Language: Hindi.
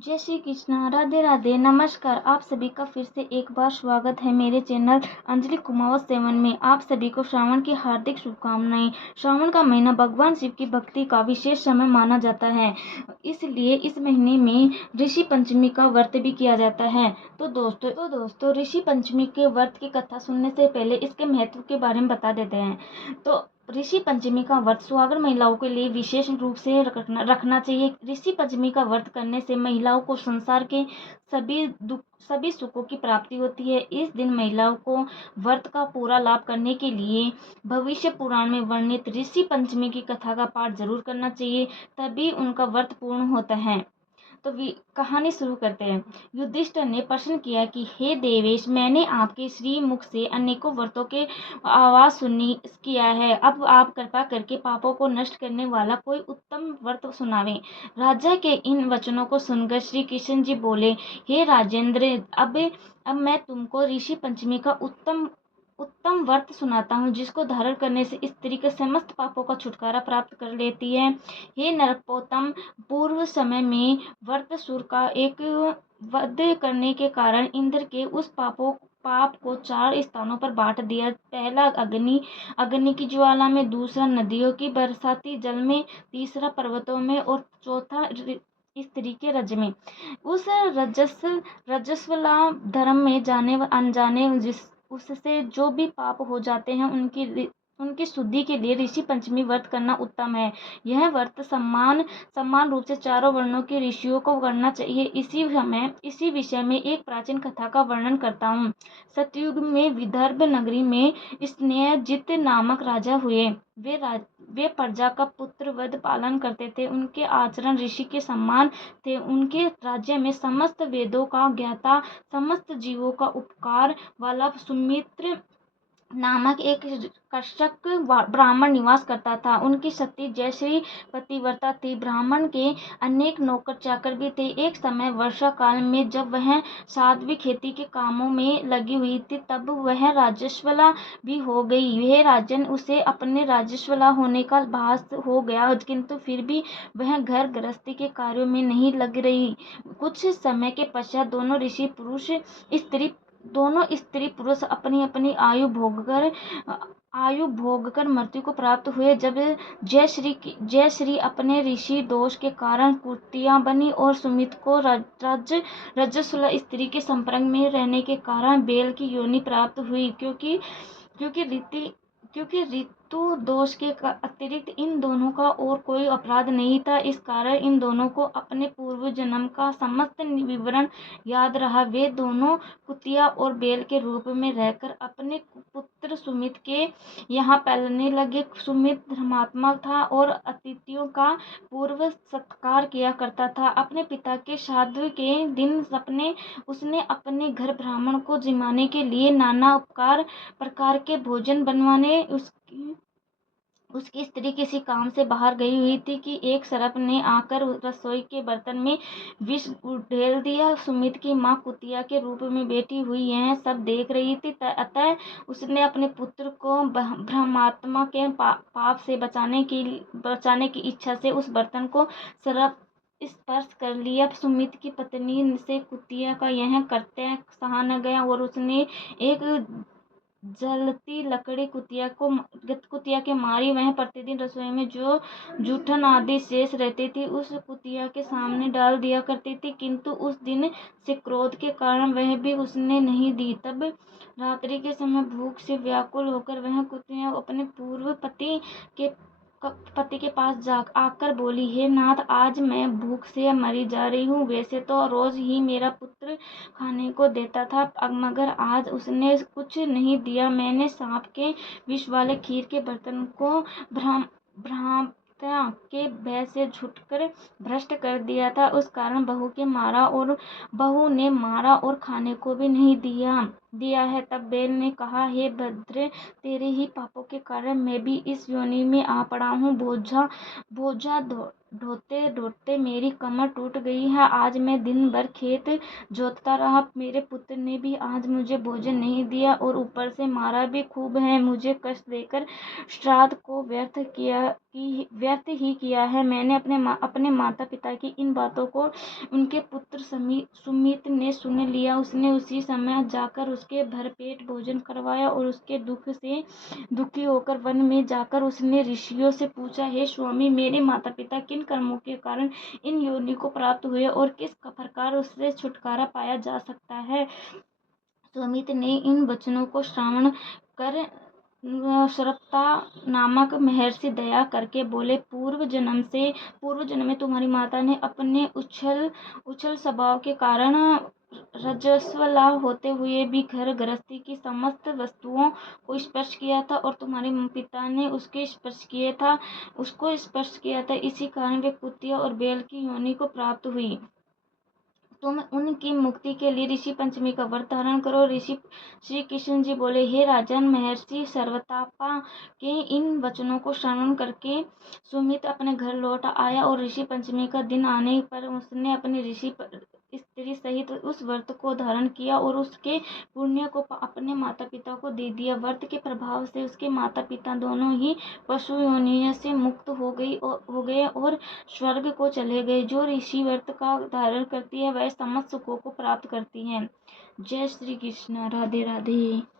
जय श्री कृष्णा। राधे राधे। नमस्कार। आप सभी का फिर से एक बार स्वागत है मेरे चैनल अंजलि कुमावत 7 में। आप सभी को श्रावण की हार्दिक शुभकामनाएं। श्रावण का महीना भगवान शिव की भक्ति का विशेष समय माना जाता है, इसलिए इस महीने में ऋषि पंचमी का व्रत भी किया जाता है। तो दोस्तों ऋषि पंचमी के व्रत की कथा सुनने से पहले इसके महत्व के बारे में बता देते हैं। तो ऋषि पंचमी का व्रत सुहागन महिलाओं के लिए विशेष रूप से रखना चाहिए। ऋषि पंचमी का व्रत करने से महिलाओं को संसार के सभी सुखों की प्राप्ति होती है। इस दिन महिलाओं को व्रत का पूरा लाभ करने के लिए भविष्य पुराण में वर्णित ऋषि पंचमी की कथा का पाठ जरूर करना चाहिए, तभी उनका व्रत पूर्ण होता है। तो कहानी शुरू करते हैं। युधिष्ठिर ने प्रश्न किया कि हे देवेश, मैंने आपके श्री मुख से अनेकों व्रतों के आवाज सुनी किया है। अब आप कृपा करके पापों को नष्ट करने वाला कोई उत्तम व्रत सुनावें। राजा के इन वचनों को सुनकर श्री कृष्ण जी बोले, हे राजेंद्र, अब मैं तुमको ऋषि पंचमी का उत्तम व्रत सुनाता हूँ, जिसको धारण करने से स्त्री के समस्त पापों का छुटकारा प्राप्त कर लेती है। हे नरपोतम, पूर्व समय में वृत्रसुर का एक वध करने के कारण इंद्र के उस पाप को 4 स्थानों पर बांट दिया। पहला अग्नि की ज्वाला में, दूसरा नदियों की बरसाती जल में, तीसरा पर्वतों में और चौथा स्त्री के रज में। उस रजस्वला धर्म में जाने व अनजाने उससे जो भी पाप हो जाते हैं, उनकी शुद्धि के लिए ऋषि पंचमी व्रत करना उत्तम है। यह व्रत समान रूप से चारों वर्णों के ऋषियों को करना चाहिए। इसी विषय में एक प्राचीन कथा का वर्णन करता हूँ। सतयुग में विदर्भ नगरी में स्नेहजित नामक राजा हुए। वे प्रजा का पुत्र वध पालन करते थे। उनके आचरण ऋषि के समान थे। उनके राज्य में समस्त वेदों का ज्ञाता, समस्त जीवों का उपकार वाला सुमित्र नामक एक कृषक ब्राह्मण निवास करता था। उनकी सती जयश्री पतिव्रता थी। ब्राह्मण के अनेक नौकर चाकर भी थे। एक समय वर्षा काल में जब वह साध्वी खेती के कामों में लगी हुई थी, तब वह राजस्वला भी हो गई। वह राजन, उसे अपने राजस्वला होने का भास हो गया, किंतु फिर भी वह घर गृहस्थी के कार्यों में नहीं लग रही। कुछ समय के पश्चात दोनों स्त्री पुरुष अपनी अपनी आयु भोगकर मृत्यु को प्राप्त हुए। जब जयश्री अपने ऋषि दोष के कारण कुतिया बनी और सुमित को रजस्वला स्त्री के संपर्क में रहने के कारण बेल की योनि प्राप्त हुई। क्योंकि ऋतु दोष के अतिरिक्त इन दोनों का और कोई अपराध नहीं था, इस कारण इन दोनों को अपने पूर्व जन्म का समस्त विवरण याद रहा। वे दोनों कुतिया और बेल के रूप में रहकर अपने पुत्र सुमित के यहाँ पलने लगे। सुमित धर्मात्मा था और अतिथियों का पूर्व सत्कार किया करता था। अपने पिता के श्राद्ध के दिन उसने अपने घर ब्राह्मण को जिमाने के लिए नाना प्रकार के भोजन बनवाने उसकी स्त्री किसी काम से बाहर गई हुई थी कि एक सर्प ने आकर रसोई के बर्तन में विष ढेल दिया। सुमित की माँ कुतिया के रूप में बैठी हुई यह सब देख रही थी, अतः उसने अपने पुत्र को ब्रह्मात्मा के पाप से बचाने की इच्छा से उस बर्तन को सर्प स्पर्श कर लिया। सुमित की पत्नी से कुतिया का यह कृत्य सहा न गया और उसने एक जलती लकड़ी कुतिया के मारी। वह प्रतिदिन रसोई में जो जूठन आदि शेष रहती थी, उस कुतिया के सामने डाल दिया करती थी, किंतु उस दिन से क्रोध के कारण वह भी उसने नहीं दी। तब रात्रि के समय भूख से व्याकुल होकर वह कुतिया अपने पूर्व पति के पास आकर बोली, हे नाथ, आज मैं भूख से मरी जा रही हूँ। वैसे तो रोज ही मेरा पुत्र खाने को देता था, मगर आज उसने कुछ नहीं दिया। मैंने सांप के विष वाले खीर के बर्तन को भ्रांता के भय से झुककर भ्रष्ट कर दिया था। उस कारण बहू ने मारा और खाने को भी नहीं दिया है। तब बेल ने कहा, हे भद्रे, तेरे ही पापों के कारण मैं भी इस योनि में आ पड़ा हूँ। बोझा ढोते ढोते मेरी कमर टूट गई है। आज मैं दिन भर खेत जोतता रहा। मेरे पुत्र ने भी आज मुझे भोजन नहीं दिया और ऊपर से मारा भी खूब है। मुझे कष्ट देकर श्राद्ध को व्यर्थ ही किया है। मैंने अपने माता पिता की इन बातों को उनके पुत्र सुमित ने सुन लिया। उसने उसी समय जाकर उसके भरपेट भोजन करवाया और उसके दुख से दुखी होकर वन में जाकर उसने ऋषियों से पूछा, हे स्वामी, मेरे माता पिता किन कर्मों के कारण इन योनि को प्राप्त हुए और किस प्रकार उससे छुटकारा पाया जा सकता है। सुमित ने इन वचनों को श्रवण कर श्रप्ता नामक महर्षि दया करके बोले, पूर्व जन्म में तुम्हारी माता ने अपने उछल स्वभाव के कारण रजस्वला होते हुए भी घर गृहस्थी की समस्त वस्तुओं को स्पर्श किया था और तुम्हारे पिता ने उसको स्पर्श किया था। इसी कारण वे कुतिया और बैल की योनि को प्राप्त हुई। तुम उनकी मुक्ति के लिए ऋषि पंचमी का व्रत धारण करो। ऋषि श्री कृष्ण जी बोले, हे राजन, महर्षि सर्वतापा के इन वचनों को श्रवण करके सुमित अपने घर लौट आया और ऋषि पंचमी का दिन आने पर उसने अपनी ऋषि स्त्री सहित उस व्रत को धारण किया और उसके पुण्य को अपने माता पिता को दे दिया। व्रत के प्रभाव से उसके माता पिता दोनों ही पशु योनि से मुक्त हो गए और स्वर्ग को चले गए। जो ऋषि व्रत का धारण करती है वह समस्त सुखों को प्राप्त करती है। जय श्री कृष्ण। राधे राधे।